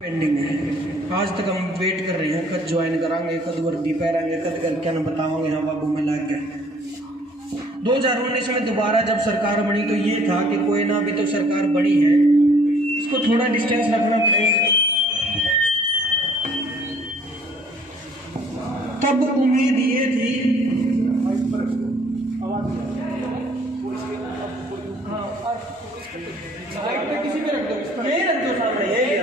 Pending है। आज तक हम वेट कर रहे हैं, कद ज्वाइन करांगे, कद वर्दी पहनेंगे, कद कर क्या ना बताओगे। हाँ बाबू में लग गए। 2019 में दोबारा जब सरकार बनी तो ये था कि कोई ना भी तो सरकार बनी है, इसको थोड़ा डिस्टेंस रखना पड़ेगा। तब उम्मीद ये थी, किसी पे रख दो, यही रख दो सामने, यही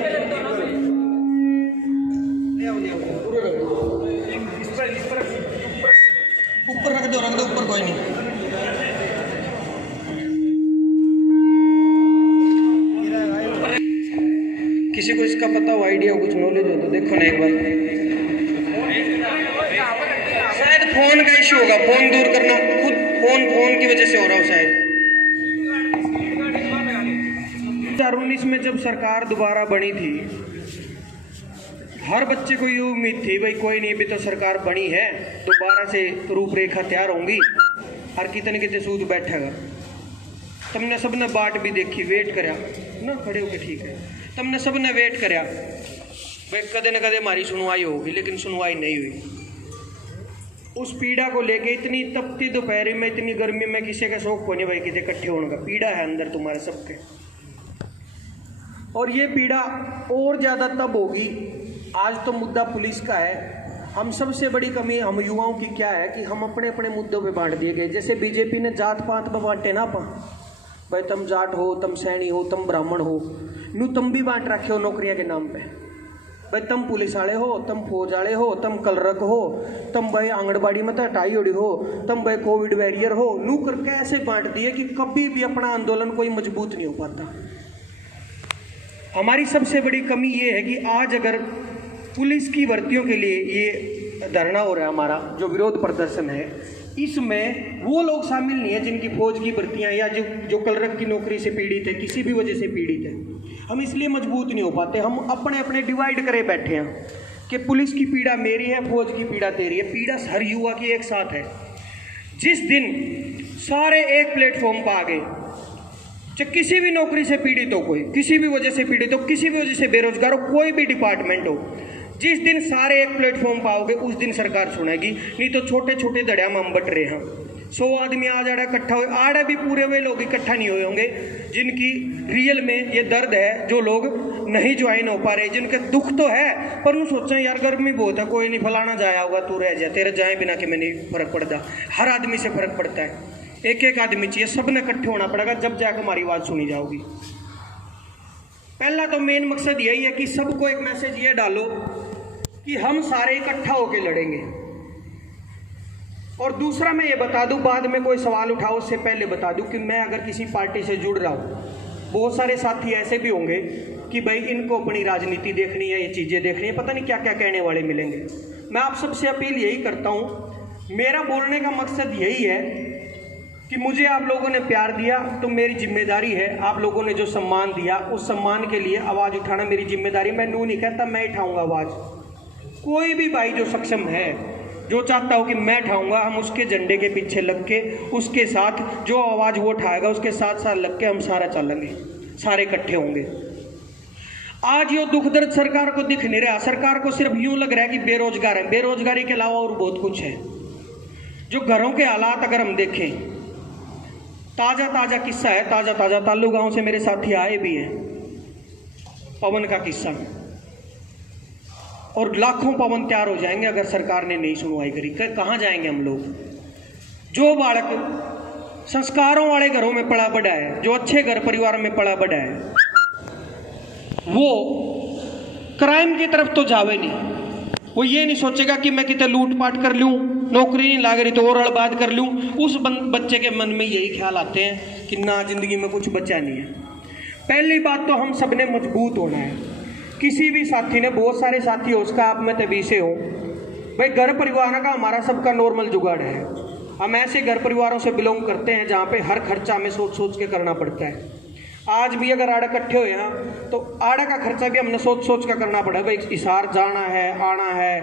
ऊपर रख दो ऊपर, कोई नहीं। किसी को इसका पता हो, आइडिया हो, कुछ नॉलेज हो तो देखो ना एक बार। शायद फोन का इश्यू होगा, फोन दूर करना, खुद फोन की वजह से हो रहा हो शायद। 2019 में जब सरकार दोबारा बनी थी, हर बच्चे को ये उम्मीद थी भाई कोई नहीं, भी तो सरकार बनी है, दोबारा से रूपरेखा तैयार होंगी, हर कितने सूद बैठेगा। तुमने सबने बाट भी देखी, वेट करया ना, खड़े होके ठीक है, तुमने सबने वेट करया भाई कदे न कदे हमारी सुनवाई होगी, लेकिन सुनवाई नहीं हुई। उस पीड़ा को लेके इतनी तपती दोपहरी में, इतनी गर्मी में किसी का शौक को नहीं भाई किसी इकट्ठे होने का। पीड़ा है अंदर तुम्हारे सबके, और ये पीड़ा और ज़्यादा तब होगी। आज तो मुद्दा पुलिस का है। हम सबसे बड़ी कमी हम युवाओं की क्या है कि हम अपने अपने मुद्दों पे बांट दिए गए। जैसे बीजेपी ने जात पात में बांटे ना, भाई तुम जाट हो, तुम सैनी हो, तुम ब्राह्मण हो, नू तुम भी बांट रखे हो नौकरियां के नाम पे। भाई तुम पुलिस वाले हो, तुम फौज वाले हो, तुम कलरक हो, तुम भाई आंगनबाड़ी में तो हटाई उड़ी हो, तुम भाई कोविड वॉरियर हो, नू करके ऐसे बांट दिए कि कभी भी अपना आंदोलन कोई मजबूत नहीं हो पाता। हमारी सबसे बड़ी कमी ये है कि आज अगर पुलिस की भर्तियों के लिए ये धरना हो रहा है, हमारा जो विरोध प्रदर्शन है, इसमें वो लोग शामिल नहीं है जिनकी फौज की भर्तियां या जो कलरक की नौकरी से पीड़ित है, किसी भी वजह से पीड़ित है। हम इसलिए मजबूत नहीं हो पाते। हम अपने अपने डिवाइड करे बैठे हैं कि पुलिस की पीड़ा मेरी है, फौज की पीड़ा तेरी है। पीड़ा हर युवा की एक साथ है। जिस दिन सारे एक प्लेटफॉर्म पर आ गए, चाहे किसी भी नौकरी से पीड़ित हो, कोई किसी भी वजह से पीड़ित हो, किसी भी वजह से बेरोजगार हो, कोई भी डिपार्टमेंट हो, जिस दिन सारे एक प्लेटफॉर्म पाओगे उस दिन सरकार सुनेगी। नहीं तो छोटे छोटे दड़िया में हम बट रहे हैं। 100 आदमी आज आड़ा इकट्ठा हो, आड़ा भी पूरे वे लोग इकट्ठा नहीं हुए होंगे जिनकी रियल में ये दर्द है, जो लोग नहीं ज्वाइन हो पा रहे, जिनके दुख तो है पर वो सोचें यार गर्मी बहुत है, कोई नहीं फलाना जाया होगा, तू रह जा, तेरे जाए बिना कि मैं नहीं फर्क पड़ता। हर आदमी से फर्क पड़ता है, एक एक आदमी चाहिए, सब ने इकट्ठे होना पड़ेगा, जब जाकर हमारी आवाज़ सुनी जाओगी। पहला तो मेन मकसद यही है कि सबको एक मैसेज ये डालो कि हम सारे इकट्ठा होकर लड़ेंगे। और दूसरा मैं ये बता दूं, बाद में कोई सवाल उठाओ उससे पहले बता दूं कि मैं अगर किसी पार्टी से जुड़ रहा हूँ, बहुत सारे साथी ऐसे भी होंगे कि भाई इनको अपनी राजनीति देखनी है, ये चीज़ें देखनी है, पता नहीं क्या क्या कहने वाले मिलेंगे। मैं आप सबसे अपील यही करता हूँ, मेरा बोलने का मकसद यही है कि मुझे आप लोगों ने प्यार दिया तो मेरी जिम्मेदारी है, आप लोगों ने जो सम्मान दिया उस सम्मान के लिए आवाज़ उठाना मेरी जिम्मेदारी। मैं नू नहीं कहता, मैं उठाऊंगा आवाज़। कोई भी भाई जो सक्षम है, जो चाहता हो कि मैं उठाऊंगा, हम उसके झंडे के पीछे लग के, उसके साथ जो आवाज़ वो उठाएगा उसके साथ साथ लग के हम सारा चलेंगे, सारे इकट्ठे होंगे। आज ये दुख दर्द सरकार को दिख नहीं रहा। सरकार को सिर्फ यूं लग रहा है कि बेरोजगार है, बेरोजगारी के अलावा और बहुत कुछ है। जो घरों के हालात अगर हम देखें, ताज़ा ताज़ा किस्सा है, ताज़ा ताज़ा ताल्लू गांव से मेरे साथी आए भी हैं, पवन का किस्सा, और लाखों पवन तैयार हो जाएंगे अगर सरकार ने नहीं सुनवाई करी। कहाँ जाएंगे हम लोग? जो बालक संस्कारों वाले घरों में पला बढ़ा है, जो अच्छे घर परिवार में पला बढ़ा है, वो क्राइम की तरफ तो जावे नहीं। वो ये नहीं सोचेगा कि मैं कितने लूटपाट कर लूँ, नौकरी नहीं लाग रही तो और अड़बाद कर लूँ। उस बच्चे के मन में यही ख्याल आते हैं कि ना, जिंदगी में कुछ बचा नहीं है। पहली बात तो हम सब ने मजबूत होना है। किसी भी साथी ने, बहुत सारे साथी हो, उसका आप में तभी से हो भाई, घर परिवार का हमारा सबका नॉर्मल जुगाड़ है। हम ऐसे घर परिवारों से बिलोंग करते हैं जहाँ पे हर खर्चा हमें सोच सोच के करना पड़ता है। आज भी अगर आड़ा इकट्ठे हो यहाँ तो आड़ा का खर्चा भी हमने सोच सोच कर करना पड़ेगा। भाई हिसार जाना है, आना है,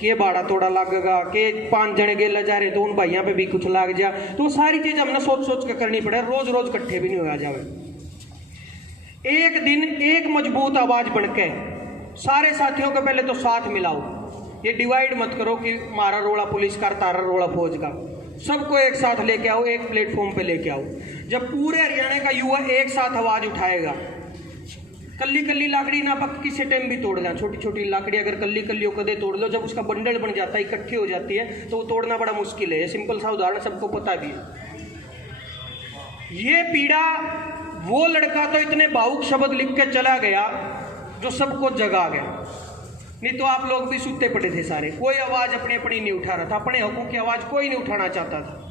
कि भाड़ा थोड़ा लगेगा, कि 5 जने गेला जा रहे तो उन भाइयों पे भी कुछ लग जा, तो सारी चीज़ हमने सोच सोच कर करनी पड़े। रोज रोज इकट्ठे भी नहीं हो जावे। एक दिन एक मजबूत आवाज़ बन के सारे साथियों को पहले तो साथ मिलाओ, ये डिवाइड मत करो कि मारा रोड़ा पुलिस का, तारा रोड़ा फौज का। सबको एक साथ लेके आओ, एक प्लेटफॉर्म पे लेके आओ। जब पूरे हरियाणा का युवा एक साथ आवाज उठाएगा, कल्ली कल्ली लाकड़ी ना पक किसी टाइम भी तोड़ लें, छोटी छोटी लाकड़ी अगर कल्ली कल्ली कदे तोड़ लो, जब उसका बंडल बन जाता है, इकट्ठी हो जाती है, तो वो तोड़ना बड़ा मुश्किल है। सिंपल सा उदाहरण सबको पता भी है। ये पीड़ा, वो लड़का तो इतने भावुक शब्द लिख के चला गया जो सबको जगा गया, नहीं तो आप लोग भी सुते पड़े थे सारे। कोई आवाज़ अपनी अपनी नहीं उठा रहा था, अपने हकों की आवाज़ कोई नहीं उठाना चाहता था।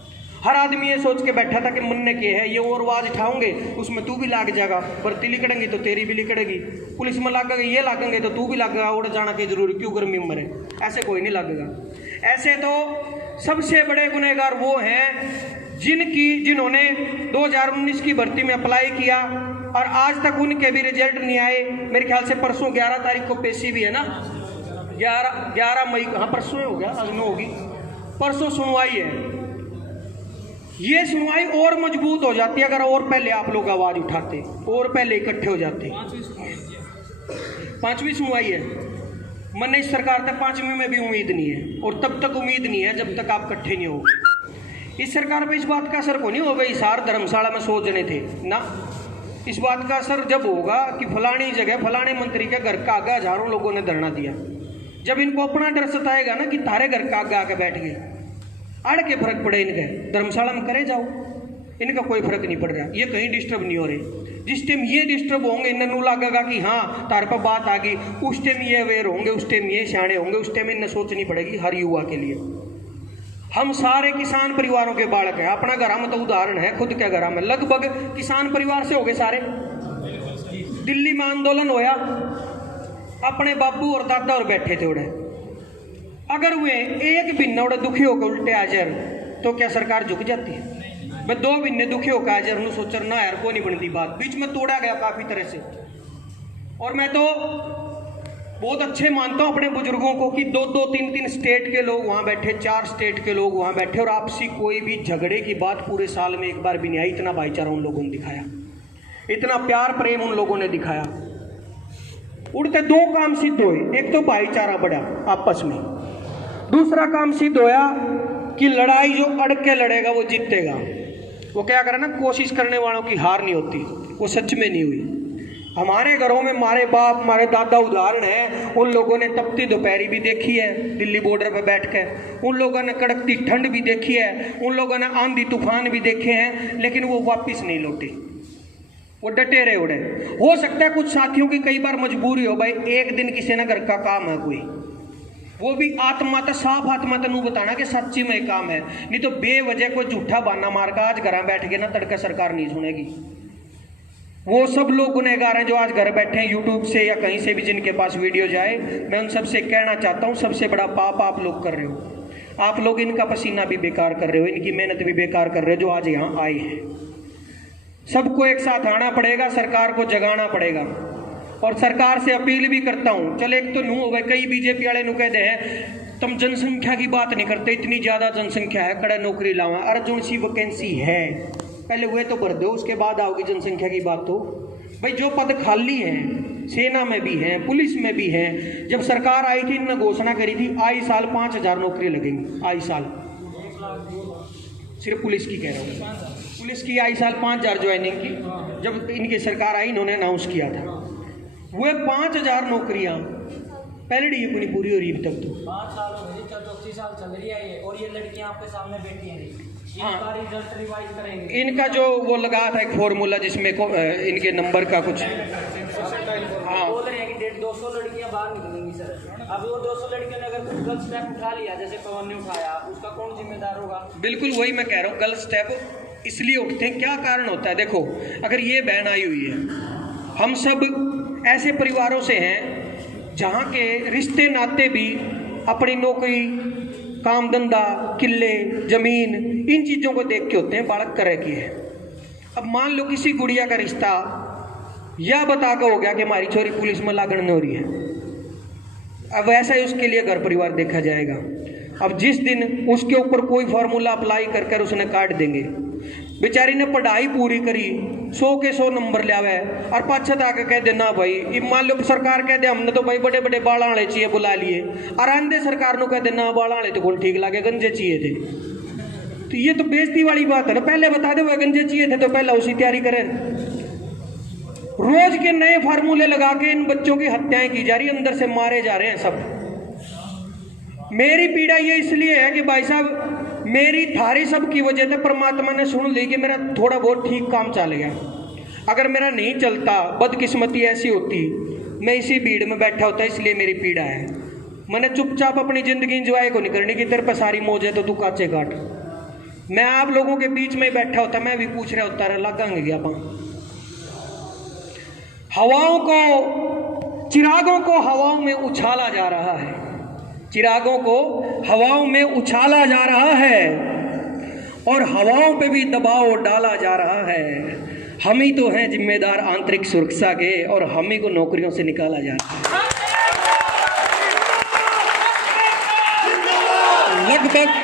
हर आदमी ये सोच के बैठा था कि मन के है ये और आवाज़ उठाओगे उसमें तू भी लाग जाएगा, भर्ती लिकड़ेंगी तो तेरी भी लिकड़ेगी, पुलिस में लागेगा ये लागेंगे तो तू भी लागेगा, उड़ जाना की जरूरी क्यों गर्मी में मरे, ऐसे कोई नहीं लागेगा। ऐसे तो सबसे बड़े गुनहगार वो हैं जिन्होंने 2019 की भर्ती में अप्लाई किया और आज तक उनके भी रिजल्ट नहीं आए। मेरे ख्याल से परसों 11 तारीख को पेशी भी है ना, 11 मई को, हाँ परसों हो गया, आज में होगी, परसों सुनवाई है। ये सुनवाई और मजबूत हो जाती है अगर और पहले आप लोग आवाज़ उठाते और पहले इकट्ठे हो जाते। 5वीं सुनवाई है। मैंने इस सरकार तक 5वीं में भी उम्मीद नहीं है, और तब तक उम्मीद नहीं है जब तक आप इकट्ठे नहीं होगे। इस सरकार पे इस बात का असर को नहीं होगा हिसार धर्मशाला में 100 जने थे ना, इस बात का असर जब होगा कि फलानी जगह फलाने मंत्री के घर का आगे हजारों लोगों ने धरना दिया। जब इनको अपना डर सताएगा ना कि तारे घर का आगे आके बैठ गए, अड़ के फर्क पड़े इनके, धर्मशाला में करे जाओ, इनका कोई फर्क नहीं पड़ रहा, ये कहीं डिस्टर्ब नहीं हो रहे। जिस टाइम ये डिस्टर्ब होंगे इन्हें नू लगेगा कि हाँ तार पर बात आ गई, उस टाइम ये अवेयर होंगे, उस टाइम ये सियाणे होंगे, उस टाइम इन्हें सोचनी पड़ेगी हर युवा के लिए। हम सारे किसान परिवारों के बालक हैं, अपना घर में तो उदाहरण है, खुद के घर में लगभग किसान परिवार से हो गए सारे। दिल्ली में आंदोलन होया, अपने बाबू और दादा और बैठे थे उड़े, अगर वे एक भी उड़े दुखी होकर उल्टे हाजिर तो क्या सरकार झुक जाती है? मैं 2 महीने दुखी होकर हाजिर हूँ, सोच ना यार को नहीं बनती बात, बीच में तोड़ा गया काफ़ी तरह से। और मैं तो बहुत अच्छे मानता हूँ अपने बुजुर्गों को कि 2-2, 3-3 स्टेट के लोग वहाँ बैठे, 4 स्टेट के लोग वहाँ बैठे, और आपसी कोई भी झगड़े की बात पूरे साल में एक बार भी नहीं आई। इतना भाईचारा उन लोगों ने दिखाया, इतना प्यार प्रेम उन लोगों ने दिखाया। उड़ते 2 काम सिद्ध हुए, एक तो भाईचारा बढ़ा आपस में, दूसरा काम सिद्ध होया कि लड़ाई जो अड़ के लड़ेगा वो जीतेगा। वो क्या करे ना, कोशिश करने वालों की हार नहीं होती, वो सच में नहीं हुई। हमारे घरों में हमारे बाप हमारे दादा उदाहरण है, उन लोगों ने तपती दोपहरी भी देखी है दिल्ली बॉर्डर पर बैठ के, उन लोगों ने कड़कती ठंड भी देखी है, उन लोगों ने आंधी तूफान भी देखे हैं, लेकिन वो वापस नहीं लौटे, वो डटे रहे उड़े। हो सकता है कुछ साथियों की कई बार मजबूरी हो, भाई एक दिन किसी ने घर का काम है कोई, वो भी आत्मा तो साफ आत्मा तनु बताना कि सच्ची में काम है, नहीं तो बेवजह कोई झूठा बहाना मार का आज घर बैठ के ना तड़का सरकार नहीं सुनेगी। वो सब लोग गुनहगार हैं जो आज घर बैठे हैं यूट्यूब से या कहीं से भी जिनके पास वीडियो जाए, मैं उन सबसे कहना चाहता हूँ सबसे बड़ा पाप आप लोग कर रहे हो। आप लोग इनका पसीना भी बेकार कर रहे हो, इनकी मेहनत भी बेकार कर रहे हो जो आज यहाँ आए हैं। सबको एक साथ आना पड़ेगा, सरकार को जगाना पड़ेगा, और सरकार से अपील भी करता हूँ। चल एक तो नू हो गए, कई बीजेपी वाले नू कहते हैं तुम जनसंख्या की बात नहीं करते, इतनी ज़्यादा जनसंख्या है, कड़ा नौकरी लावा, अर्जुन सी वैकेंसी है, पहले वे तो भर दो उसके बाद आओगी जनसंख्या की बात। तो भाई जो पद खाली हैं सेना में भी हैं, पुलिस में भी हैं, जब सरकार आई थी इन्होंने घोषणा करी थी आई साल 5000 नौकरी लगेंगी, आई साल, सिर्फ पुलिस की कह रहा हूँ, पुलिस की आई साल 5000 ज्वाइनिंग की, जब इनकी सरकार आई इन्होंने अनाउंस किया था। वो 5000 नौकरियाँ पहले डी को नहीं पूरी हो रही अभी तक, तो 5 साल हो गए, 34 साल चल रही है ये, और ये लड़कियां आपके सामने बैठी हैं। हाँ, रिजल्ट रिवाइज करेंगे। इनका जो वो लगा था एक फॉर्मूला जिसमें इनके नंबर का कुछ, हाँ बोल रहे हैं कि 150 लड़कियां बाहर निकलेंगी सर। अब वो 200 लड़कियों ने अगर कुछ गलत स्टेप उठा लिया, जैसे पवन ने उठाया, उसका कौन जिम्मेदार होगा? बिल्कुल वही मैं कह रहा हूँ, गलत स्टेप इसलिए उठते हैं, क्या कारण होता है? देखो अगर ये बैन आई हुई है, हम सब ऐसे परिवारों से हैं जहाँ के रिश्ते नाते भी अपनी नौकरी, काम धंधा, किले, जमीन, इन चीज़ों को देख के होते हैं, बालक करे की है। अब मान लो किसी गुड़िया का रिश्ता या बता कर हो गया कि हमारी छोरी पुलिस में लागण हो रही है, अब वैसा ही उसके लिए घर परिवार देखा जाएगा। अब जिस दिन उसके ऊपर कोई फार्मूला अप्लाई कर कर उसने काट देंगे, बेचारी ने पढ़ाई पूरी करी, 100 के 100 नंबर लियावे और पाछे आके कह देना भाई, मान लो सरकार कह दे हमने तो भाई बड़े बड़े बाला वाले चाहिए बुला लिए, और आंदे सरकार को कह देना बाला वाले तो कौन ठीक लगे, गंजे चाहिए थे। तो ये तो बेइज्जती वाली बात है ना, पहले बता दे वो गंजे चाहिए थे तो पहले उसी तैयारी करें। रोज के नए फार्मूले लगा के इन बच्चों की हत्याएं की जा रही, अंदर से मारे जा रहे हैं सब। मेरी पीड़ा ये इसलिए है कि भाई साहब मेरी थारी सब की वजह से परमात्मा ने सुन ली कि मेरा थोड़ा बहुत ठीक काम चल गया। अगर मेरा नहीं चलता, बदकिस्मती ऐसी होती, मैं इसी भीड़ में बैठा होता, इसलिए मेरी पीड़ा है। मैंने चुपचाप अपनी जिंदगी इंजॉय को नहीं करनी कि तेरे पे सारी मौज है तो तू काचे काट। मैं आप लोगों के बीच में बैठा होता, मैं भी पूछ रहा होता लगांगे क्या पा हवाओं को, चिरागों को हवाओं में उछाला जा रहा है, चिरागों को हवाओं में उछाला जा रहा है और हवाओं पे भी दबाव डाला जा रहा है। हम ही तो हैं जिम्मेदार आंतरिक सुरक्षा के और हम ही को नौकरियों से निकाला जा रहा है। लगभग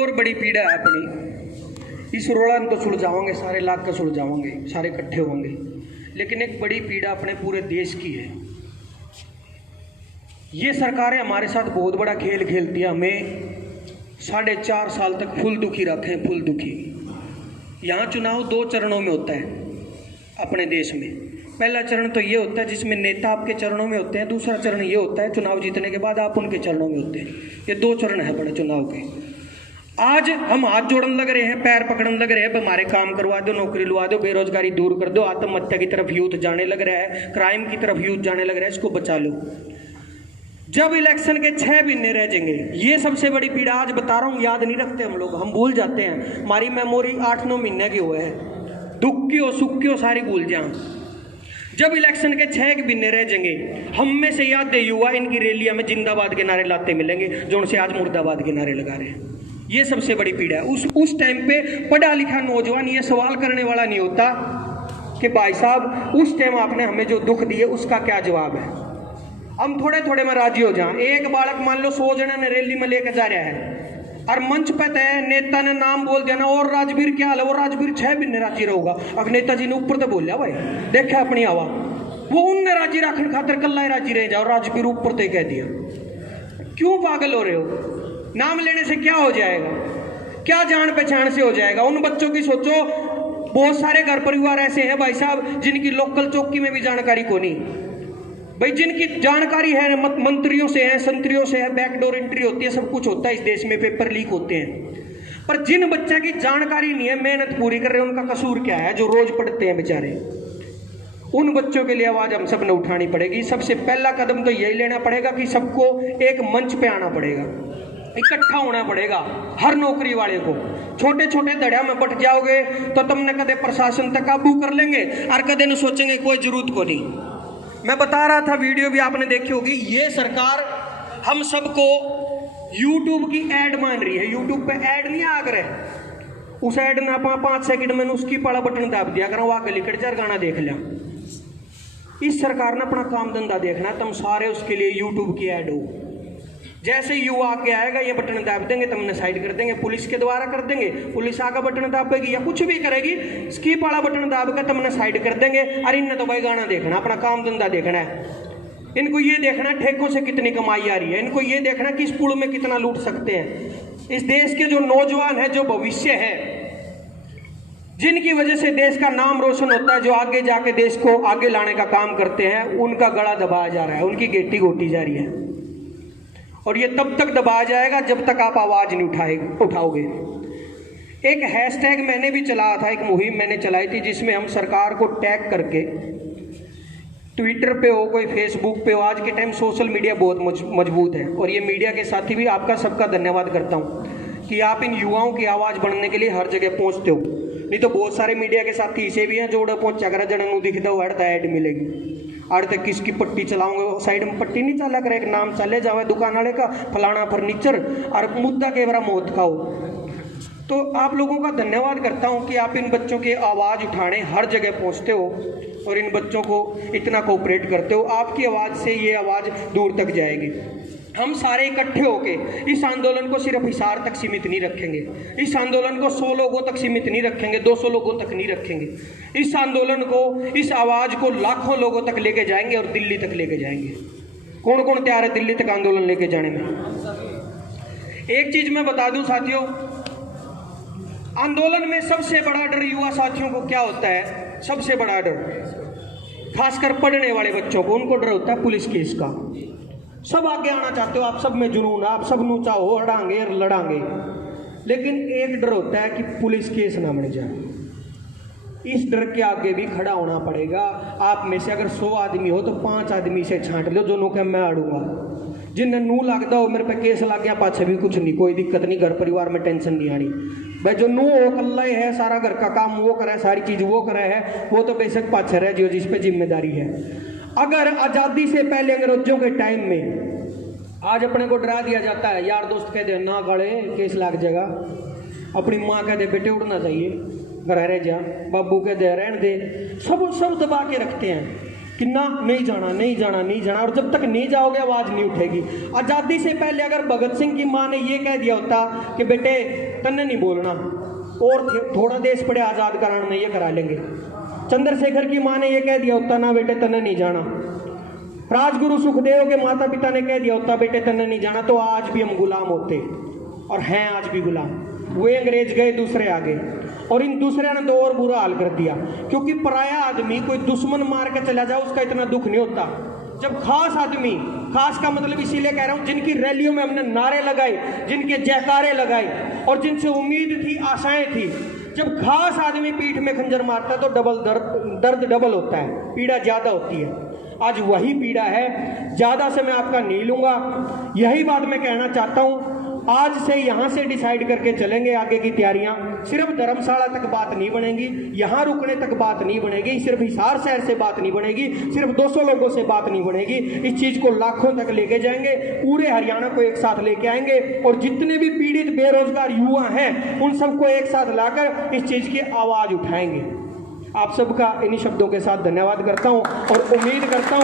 और बड़ी पीड़ा है अपनी, इस रोड़ा तो सुलझाओगे, सारे लाख का सुलझाओगे, सारे इकट्ठे होंगे, लेकिन एक बड़ी पीड़ा अपने पूरे देश की है। ये सरकारें हमारे साथ बहुत बड़ा खेल खेलती है, हमें 4.5 साल तक फुल दुखी रखे, फुल दुखी। यहाँ चुनाव 2 चरणों में होता है अपने देश में। पहला चरण तो ये होता है जिसमें नेता आपके चरणों में होते हैं, दूसरा चरण ये होता है चुनाव जीतने के बाद आप उनके चरणों में होते हैं। ये 2 चरण है बड़े चुनाव के। आज हम हाथ जोड़ने लग रहे हैं, पैर पकड़ने लग रहे हैं, हमारे काम करवा दो, नौकरी लुआ दो, बेरोजगारी दूर कर दो, आत्महत्या की तरफ यूथ जाने लग रहा है, क्राइम की तरफ यूथ जाने लग रहा है, इसको बचा लो। जब इलेक्शन के 6 महीने रह जाएंगे, ये सबसे बड़ी पीड़ा आज बता रहा हूँ, याद नहीं रखते हम लोग, हम भूल जाते हैं, हमारी मेमोरी 8-9 महीने की हुए है, दुख की हो सुख की हो सारी भूल जाऊँ। जब इलेक्शन के 6 महीने रह जाएंगे, हम में से याद दे युवा इनकी रैलियां में जिंदाबाद के नारे लाते मिलेंगे, जो उनसे आज मुर्दाबाद के नारे लगा रहे हैं। ये सबसे बड़ी पीड़ा है। उस टाइम पे पढ़ा लिखा नौजवान ये सवाल करने वाला नहीं होता कि भाई साहब उस टाइम आपने हमें जो दुख दिए उसका क्या जवाब है। हम थोड़े थोड़े में राजी हो जाएं। एक बालक मान लो 100 जने ने रैली में लेकर जा रहा है और मंच पे तय नेता ने नाम बोल दिया ना, और राजवीर क्या हाल है, वो राजवीर 6 महीने राजी रहूगा। अगर नेताजी ने ऊपर तो बोलिया भाई देखा अपनी हवा, वो उनने राजी रखने खातर कल्ला ही राजी रह जाओ, राजवीर ऊपर तो कह दिया। क्यों पागल हो रहे हो? नाम लेने से क्या हो जाएगा, क्या जान पहचान से हो जाएगा? उन बच्चों की सोचो, बहुत सारे घर परिवार ऐसे हैं भाई साहब जिनकी लोकल चौकी में भी जानकारी को नहीं भाई, जिनकी जानकारी है मंत्रियों से है, संतरियों से है, बैकडोर एंट्री होती है, सब कुछ होता है इस देश में, पेपर लीक होते हैं। पर जिन बच्चे की जानकारी नहीं है, मेहनत पूरी कर रहे हैं, उनका कसूर क्या है? जो रोज पढ़ते हैं बेचारे, उन बच्चों के लिए आवाज हम सब ने उठानी पड़ेगी। सबसे पहला कदम तो यही लेना पड़ेगा कि सबको एक मंच पे आना पड़ेगा, इकट्ठा होना पड़ेगा। हर नौकरी वाले को छोटे छोटे दड़िया में बट जाओगे तो तुमने कदे प्रशासन तक काबू कर लेंगे और कदे न सोचेंगे कोई जरूरत को नहीं। मैं बता रहा था, वीडियो भी आपने देखी होगी, ये सरकार हम सबको यूट्यूब की ऐड मान रही है। यूट्यूब पे ऐड नहीं आ करे, उस ऐड ने 5 सेकंड में उसकी पाला बटन दाब दिया कर, वहां गली कट गाना देख लिया। इस सरकार ने अपना काम धंधा देखना, तुम सारे उसके लिए यूट्यूब की ऐड हो। जैसे युवा आगे आएगा ये बटन दाब देंगे, तुमने साइड कर देंगे, पुलिस के द्वारा कर देंगे, पुलिस आगे बटन दाबेगी या कुछ भी करेगी, स्कीप वाला बटन दाब कर तुमने साइड कर देंगे। अरे इन्हें तो भाई गाना देखना, अपना काम धंधा देखना है। इनको ये देखना ठेकों से कितनी कमाई आ रही है, इनको ये देखना कि इस पुल में कितना लूट सकते हैं। इस देश के जो नौजवान है, जो भविष्य है, जिनकी वजह से देश का नाम रोशन होता है, जो आगे जाके देश को आगे लाने का काम करते हैं, उनका गला दबाया जा रहा है, उनकी गेटी घोटी जा रही है। और ये तब तक दबाया जाएगा जब तक आप आवाज नहीं उठाओगे। एक हैशटैग मैंने भी चलाया था, एक मुहिम मैंने चलाई थी जिसमें हम सरकार को टैग करके, ट्विटर पे हो कोई फेसबुक पे हो, आज के टाइम सोशल मीडिया बहुत मजबूत है और ये मीडिया के साथी भी आपका सबका धन्यवाद करता हूँ कि आप इन युवाओं की आवाज़ बढ़ने के लिए हर जगह पहुँचते हो। नहीं तो बहुत सारे मीडिया के साथी ऐसे भी हैं जो पहुँचा कर जन दिखता हो हड़ता ऐड मिलेगी, आड़ तक किसकी पट्टी चलाऊंगे, साइड में पट्टी नहीं चला कर, एक नाम चले जावे दुकान वाले का, फलाना फर्नीचर, और मुद्दा के बरा मौत खाओ। तो आप लोगों का धन्यवाद करता हूं कि आप इन बच्चों की आवाज़ उठाने हर जगह पहुंचते हो और इन बच्चों को इतना कोऑपरेट करते हो। आपकी आवाज़ से ये आवाज़ दूर तक जाएगी। हम सारे इकट्ठे होके इस आंदोलन को सिर्फ हिसार तक सीमित नहीं रखेंगे, इस आंदोलन को 100 लोगों तक सीमित नहीं रखेंगे, 200 लोगों तक नहीं रखेंगे। इस आंदोलन को, इस आवाज़ को लाखों लोगों तक लेके जाएंगे और दिल्ली तक लेके जाएंगे। कौन कौन तैयार है दिल्ली तक आंदोलन लेके जाने में? एक चीज़ मैं बता दूं साथियों, आंदोलन में सबसे बड़ा डर युवा साथियों को क्या होता है? सबसे बड़ा डर, खासकर पढ़ने वाले बच्चों को, उनको डर होता है पुलिस केस का। सब आगे आना चाहते हो, आप सब में जुनून, आप सब नू चाहो हड़ांगे और लड़ांगे, लेकिन एक डर होता है कि पुलिस केस ना बन जाए। इस डर के आगे भी खड़ा होना पड़ेगा। आप में से अगर 100 आदमी हो तो 5 आदमी से छांट लो जो नो के मैं अड़ूंगा। जिन्हें नू लगता हो मेरे पे केस लग गया, पाछे भी कुछ नहीं, कोई दिक्कत नहीं, घर परिवार में टेंशन नहीं आनी भाई। जो नू हो कल्ला ही है, सारा घर का काम वो करे, सारी चीज़ वो करे है, वो तो बेशक पाछे रह जियो, जिस पे जिम्मेदारी है। अगर आज़ादी से पहले अंग्रेजों के टाइम में आज अपने को डरा दिया जाता है, यार दोस्त कह दे ना गड़े केस लग जाएगा, अपनी माँ कह दे बेटे उड़ना चाहिए घर रह जा, बाबू कह दे रहने दे, सब दबा के रखते हैं कि ना नहीं जाना नहीं जाना नहीं जाना, और जब तक नहीं जाओगे आवाज़ नहीं उठेगी। आज़ादी से पहले अगर भगत सिंह की माँ ने ये कह दिया होता कि बेटे तन्ने नहीं बोलना और थोड़ा देश पड़े आज़ाद कराने में ये करा लेंगे, चंद्रशेखर की माँ ने ये कह दिया होता ना बेटे तन्ने नहीं जाना, राजगुरु सुखदेव के माता पिता ने कह दिया होता बेटे तन्ने नहीं जाना, तो आज भी हम गुलाम होते और हैं आज भी गुलाम। वे अंग्रेज गए, दूसरे आ गए, और इन दूसरे ने तो और बुरा हाल कर दिया। क्योंकि पराया आदमी कोई दुश्मन मार के चला जाए उसका इतना दुख नहीं होता, जब खास आदमी, खास का मतलब इसीलिए कह रहा हूं जिनकी रैलियों में हमने नारे लगाए, जिनके जयकारे लगाए और जिनसे उम्मीद थी, आशाएं थी, जब खास आदमी पीठ में खंजर मारता है तो डबल दर्द डबल होता है, पीड़ा ज्यादा होती है। आज वही पीड़ा है, ज्यादा से मैं आपका नहीं लूंगा, यही बात मैं कहना चाहता हूं। आज से यहाँ से डिसाइड करके चलेंगे आगे की तैयारियां। सिर्फ धर्मशाला तक बात नहीं बनेगी, यहाँ रुकने तक बात नहीं बनेगी, सिर्फ हिसार शहर से बात नहीं बनेगी, सिर्फ 200 लोगों से बात नहीं बनेगी। इस चीज को लाखों तक लेके जाएंगे, पूरे हरियाणा को एक साथ लेके आएंगे और जितने भी पीड़ित बेरोजगार युवा हैं उन सबको एक साथ लाकर इस चीज की आवाज उठाएंगे। आप सबका इन्हीं शब्दों के साथ धन्यवाद करता हूँ और उम्मीद करता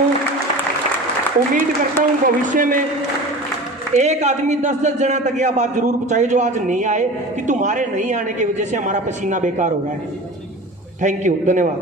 हूँ भविष्य में एक आदमी 10-10 जना तक यह बात जरूर पहुंचाए जो आज नहीं आए, कि तुम्हारे नहीं आने की वजह से हमारा पसीना बेकार हो रहा है। थैंक यू, धन्यवाद।